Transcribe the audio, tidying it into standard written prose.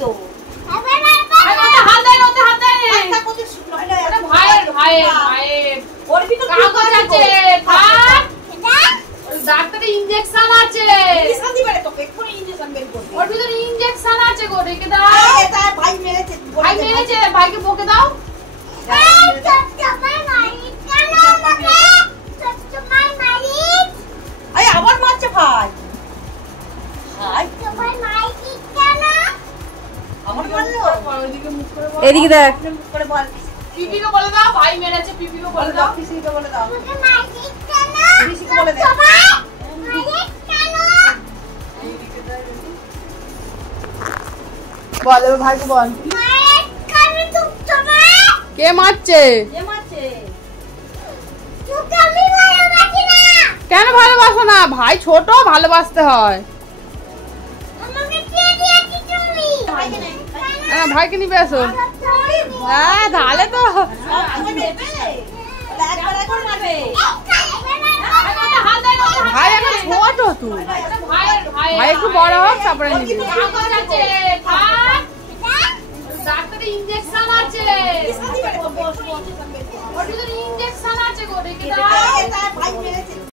তো ডাক্তারের ইনজেকশন আছে, ওর ভিতরে ইনজেকশন আছে গো, রেখে দাও। ভাই মেরেছে, ভাইকে বকে দাও। আবার মারছে ভাই। এদিকে দেখ, পিপিকে বলে দাও, ভাই মেরেছে, পিপিকে বলে দাও। পিসিকে বলে দাও, বলে দে। বল এবার ভাইকে বল। কে মারছে? কেন ভালোবাসো না? ভাই ছোট, ভালোবাসতে হয়। ভাইকে নিবে আসো। হ্যাঁ তাহলে তো ভাই এখন ছোট, তুই ভাই একটু বড় হোক তারপরে নিবি। ডাক্তারের ইনজেকশন আছে, ওর ভিতরে ইনজেকশন আছে গো, রেখে দাও।